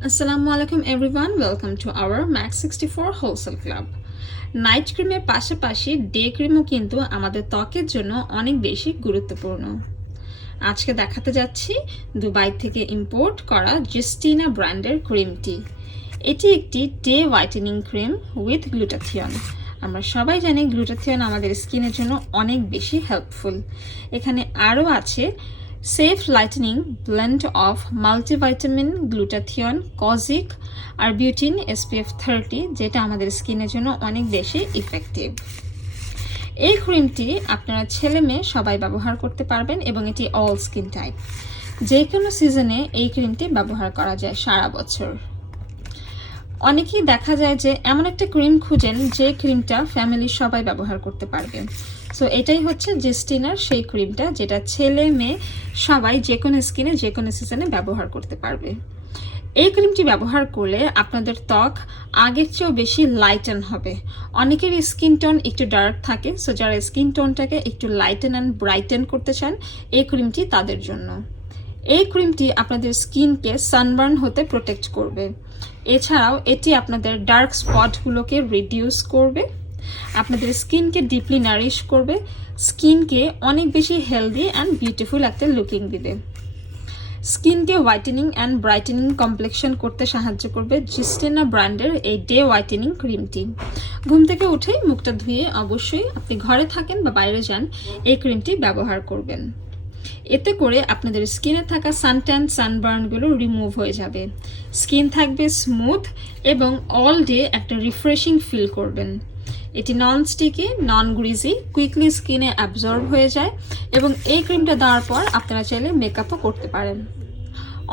Assalamu alaikum everyone, welcome to our Mak64 Wholesale Club. Night ক্রিমের পাশাপাশি day ক্রিমও কিন্তু আমাদের ত্বকের জন্য অনেক বেশি গুরুত্বপূর্ণ। আজকে দেখাতে যাচ্ছি দুবাই থেকে ইম্পোর্ট করা জিস্টিনা ব্র্যান্ডের ক্রিমটি। এটি একটি day whitening cream with glutathione. আমরা সবাই জানি গ্লুটাথিয়ন আমাদের স্কিনের জন্য অনেক বেশি হেল্পফুল। এখানে আরও আছে safe lightening blend of multivitamin, glutathione, kojic আর বিউটিন SPF 30, যেটা আমাদের স্কিনের জন্য অনেক বেশি ইফেক্টিভ। এই ক্রিমটি আপনারা ছেলে মেয়ে সবাই ব্যবহার করতে পারবেন এবং এটি অল স্কিন টাইপ। যে কোনো সিজনে এই ক্রিমটি ব্যবহার করা যায় সারা বছর। অনেকেই দেখা যায় যে এমন একটা ক্রিম খুঁজেন যে ক্রিমটা ফ্যামিলির সবাই ব্যবহার করতে পারবে। সো এটাই হচ্ছে জিস্টিনার সেই ক্রিমটা, যেটা ছেলে মেয়ে সবাই যে কোনো স্কিনে যে কোনো সিজনে ব্যবহার করতে পারবে। এই ক্রিমটি ব্যবহার করলে আপনাদের ত্বক আগের চেয়েও বেশি লাইটেন হবে। অনেকের স্কিন টোন একটু ডার্ক থাকে, সো যারা স্কিন টোনটাকে একটু লাইটেন অ্যান্ড ব্রাইটেন করতে চান, এই ক্রিমটি তাদের জন্য। এই ক্রিমটি আপনাদের স্কিনকে সানবার্ন হতে প্রোটেক্ট করবে। এছাড়াও এটি আপনাদের ডার্ক স্পটগুলোকে রিডিউস করবে, আপনাদের স্কিনকে ডিপলি নারিশ করবে, স্কিনকে অনেক বেশি হেলদি অ্যান্ড বিউটিফুল একটা লুকিং দিবে। স্কিনকে হোয়াইটেনিং অ্যান্ড ব্রাইটেনিং কমপ্লেক্সন করতে সাহায্য করবে জিস্টিনা ব্র্যান্ডের এই ডে হোয়াইটেনিং ক্রিমটি। ঘুম থেকে উঠেই মুখটা ধুয়ে অবশ্যই আপনি ঘরে থাকেন বা বাইরে যান, এই ক্রিমটি ব্যবহার করবেন। এতে করে আপনাদের স্কিনে থাকা সানট্যান, সানবার্নগুলো রিমুভ হয়ে যাবে। স্কিন থাকবে স্মুথ এবং অল ডে একটা রিফ্রেশিং ফিল করবেন। এটি নন স্টিকি, নন গ্রিজি, কুইকলি স্কিনে অ্যাবজর্ব হয়ে যায় এবং এই ক্রিমটা দেওয়ার পর আপনারা চাইলে মেকআপও করতে পারেন।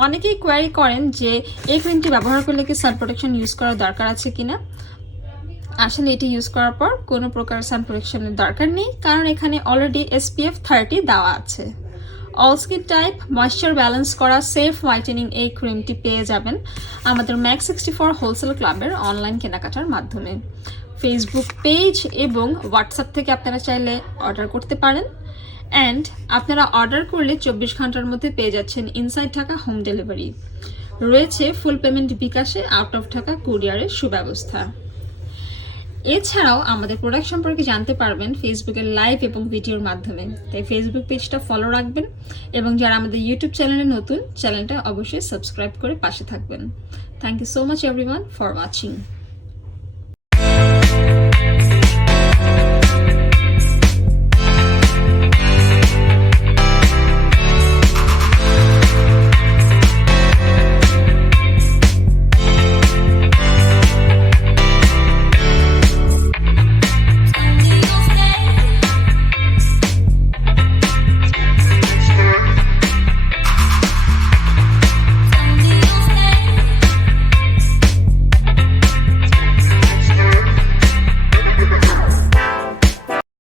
অনেকেই কোয়ারি করেন যে এই ক্রিমটি ব্যবহার করলে কি সান প্রোটেকশন ইউজ করার দরকার আছে কিনা। আসলে এটি ইউজ করার পর কোনো প্রকার সান প্রোটেকশনের দরকার নেই, কারণ এখানে অলরেডি SPF 30 দেওয়া আছে। All skin type, moisture balance করা সেফ হোয়াইটেনিং এই ক্রিমটি পেয়ে যাবেন আমাদের Mak64 হোলসেল ক্লাবের অনলাইন কেনাকাটার মাধ্যমে। ফেসবুক পেজ এবং হোয়াটসঅ্যাপ থেকে আপনারা চাইলে অর্ডার করতে পারেন। অ্যান্ড আপনারা অর্ডার করলে 24 ঘন্টার মধ্যে পেয়ে যাচ্ছেন ইনসাইড ঢাকা হোম ডেলিভারি। রয়েছে ফুল পেমেন্ট বিকাশে, আউট অফ ঢাকা কুরিয়ারের সুব্যবস্থা। এছাড়াও আমাদের প্রোডাক্ট সম্পর্কে জানতে পারবেন ফেসবুকের লাইভ এবং ভিডিওর মাধ্যমে। তাই ফেসবুক পেজটা ফলো রাখবেন এবং যারা আমাদের ইউটিউব চ্যানেলে নতুন, চ্যানেলটা অবশ্যই সাবস্ক্রাইব করে পাশে থাকবেন। Thank you so much everyone for watching.